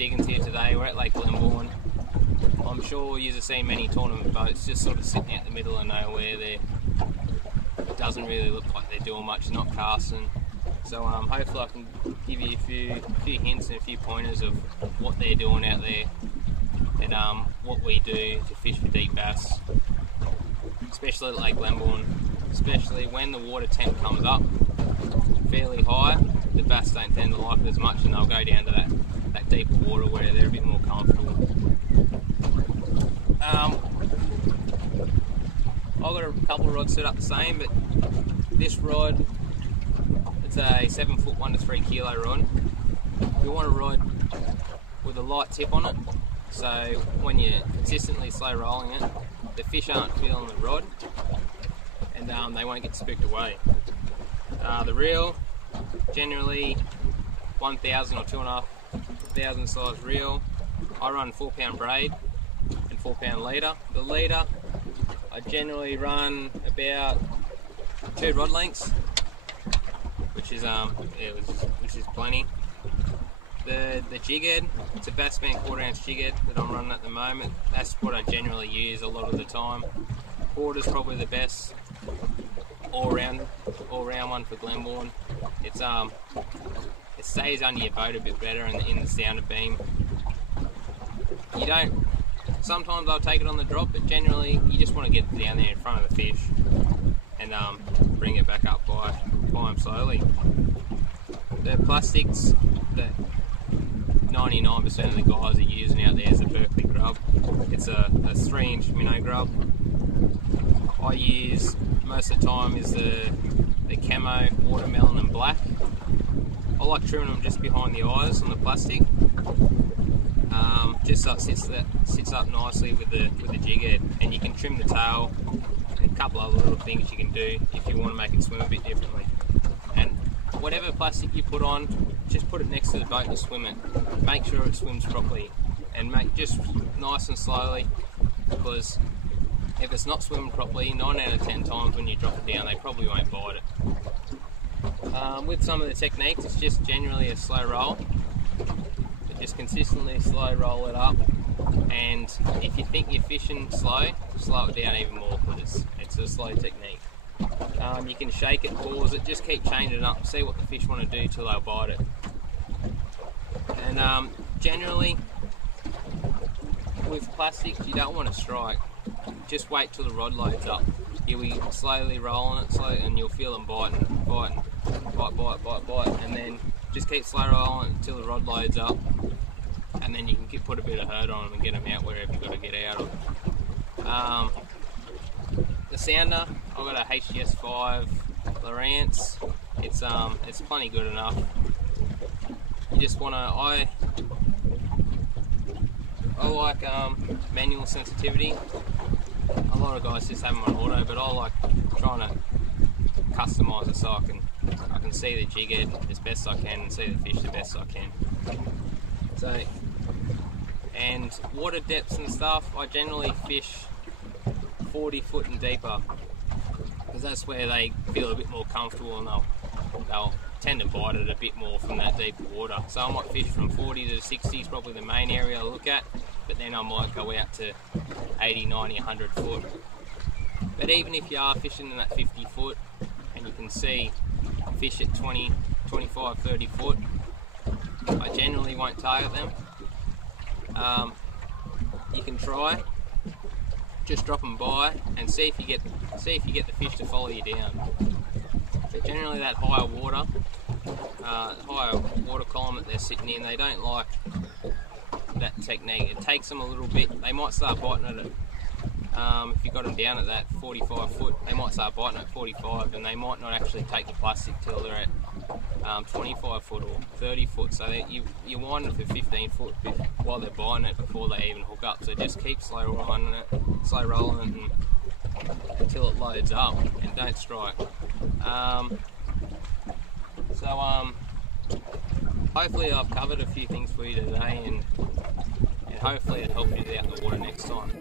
diggings here today. We're at Lake Glenbawn. I'm sure you've seen many tournament boats just sort of sitting out in the middle of nowhere there. It doesn't really look like they're doing much, not casting. So hopefully I can give you a few hints and a few pointers of what they're doing out there, and what we do to fish for deep bass, especially at Lake Glenbawn. Especially when the water temp comes up fairly high, the bass don't tend to like it as much, and they'll go down to that deeper water where they're a bit more comfortable. I've got a couple of rods set up the same, but this rod, it's a 7 foot 1 to 3 kilo rod. You want a rod with a light tip on it, so when you're consistently slow rolling it, the fish aren't feeling the rod, and they won't get spooked away. The reel, generally 1,000 or 2,500 size reel. I run 4 pound braid and 4 pound leader. The leader, I generally run about 2 rod lengths, which is plenty. The jig head, it's a Bassman 1/4 ounce jig head that I'm running at the moment. That's what I generally use a lot of the time. Quarter's probably the best all round one for Glenbawn. It stays under your boat a bit better in the sounder beam. Sometimes I'll take it on the drop, but generally you just want to get it down there in front of the fish and bring it back up by them slowly. The plastics that 99% of the guys are using out there is a Berkeley grub. It's a 3-inch minnow grub. I use most of the time is the camo, watermelon and black. I like trimming them just behind the eyes on the plastic, just so it sits up nicely with the jig head. And you can trim the tail and a couple other little things you can do if you want to make it swim a bit differently. And whatever plastic you put on, just put it next to the boat and swim it. Make sure it swims properly, and make just nice and slowly, because if it's not swimming properly, 9 out of 10 times when you drop it down, they probably won't bite it. With some of the techniques, it's just generally a slow roll. But just consistently slow roll it up, and if you think you're fishing slow it down even more, because it's a slow technique. You can shake it, pause it, just keep changing it up, see what the fish want to do till they'll bite it. And generally, with plastics, you don't want to strike. Just wait till the rod loads up. You'll be slowly rolling it, and you'll feel them biting, bite, and then just keep slow rolling until the rod loads up, and then you can put a bit of hurt on them and get them out wherever you've got to get out of. The sounder, I've got a HGS5 Lowrance. It's plenty good enough. You just want to, I like manual sensitivity. A lot of guys just have them on auto, but I like trying to customise it so I can see the jig head as best I can and see the fish the best I can. So, and water depths and stuff, I generally fish 40 foot and deeper, because that's where they feel a bit more comfortable, and they'll tend to bite it a bit more from that deeper water. So I might fish from 40 to 60 is probably the main area I look at, but then I might go out to 80, 90, 100 foot. But even if you are fishing in that 50 foot and you can see fish at 20, 25, 30 foot, I generally won't target them. You can try, just drop them by and see if you get the fish to follow you down. But generally that higher water column that they're sitting in, they don't like that technique. It takes them a little bit. They might start biting at it. If you got them down at that 45 foot, they might start biting at 45, and they might not actually take the plastic till they're at 25 foot or 30 foot. So you wind it for 15 foot while they're biting it before they even hook up. So just keep slow rolling it until it loads up, and don't strike. Hopefully I've covered a few things for you today, and hopefully it helped you out in the water next time.